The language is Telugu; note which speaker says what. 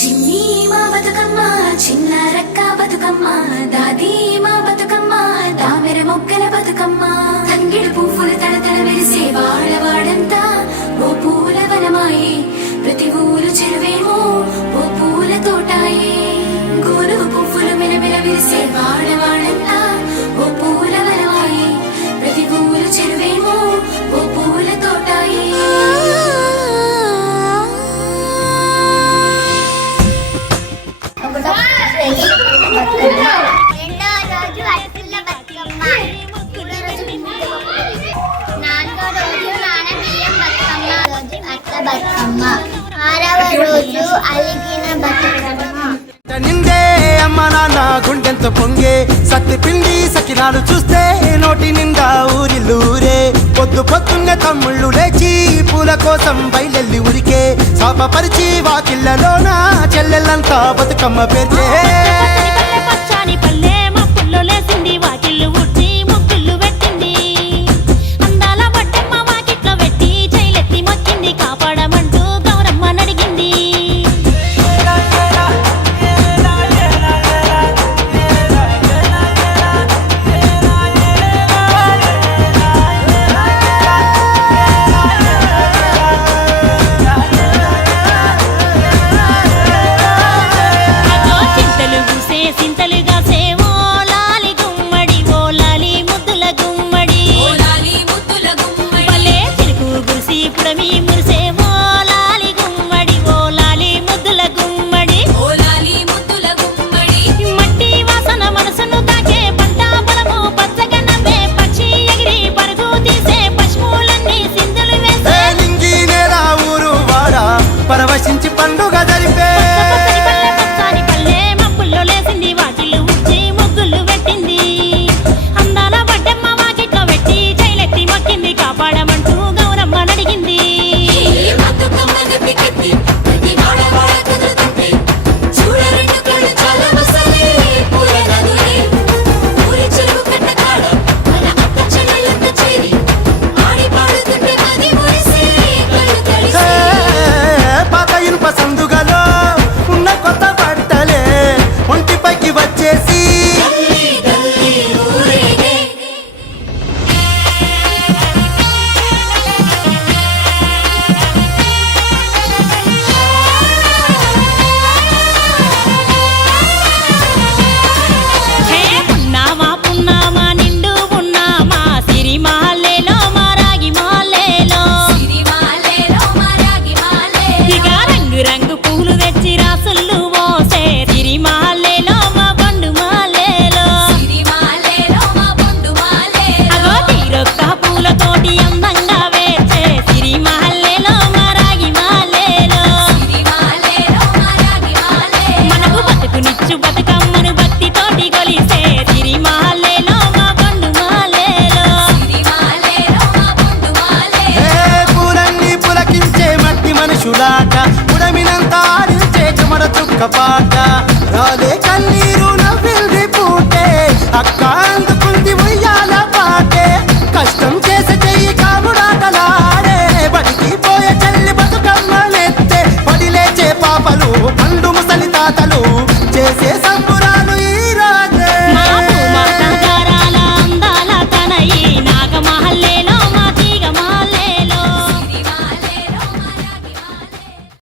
Speaker 1: చిన్ని మా బతుకమ్మ చిన్న రక్క బతుకమ్మ దాది మా బతుకమ్మ తామెర మొక్కల బతుకమ్మ. తంగిడు పువ్వులు తడతడ మెరిసే
Speaker 2: వాడ బతుకమ్మ ఆరవ రోజు అలిగిన బతుకమ్మ.
Speaker 3: నిందే అమ్మ నాన్న గుండెంత పొంగే సత్తి పిండి సకినాలు చూస్తే నోటి నిండా ఊరి. లూరే పొద్దు పొద్దున్న తమ్ముళ్ళు లేచి పూల కోసం బయలెల్లి ఉరికే. శాపపరిచి వాకిళ్ళలోనా చెల్లెళ్ళంతా బతుకమ్మ పేర్చే. పండుగ జరిపే. Capaca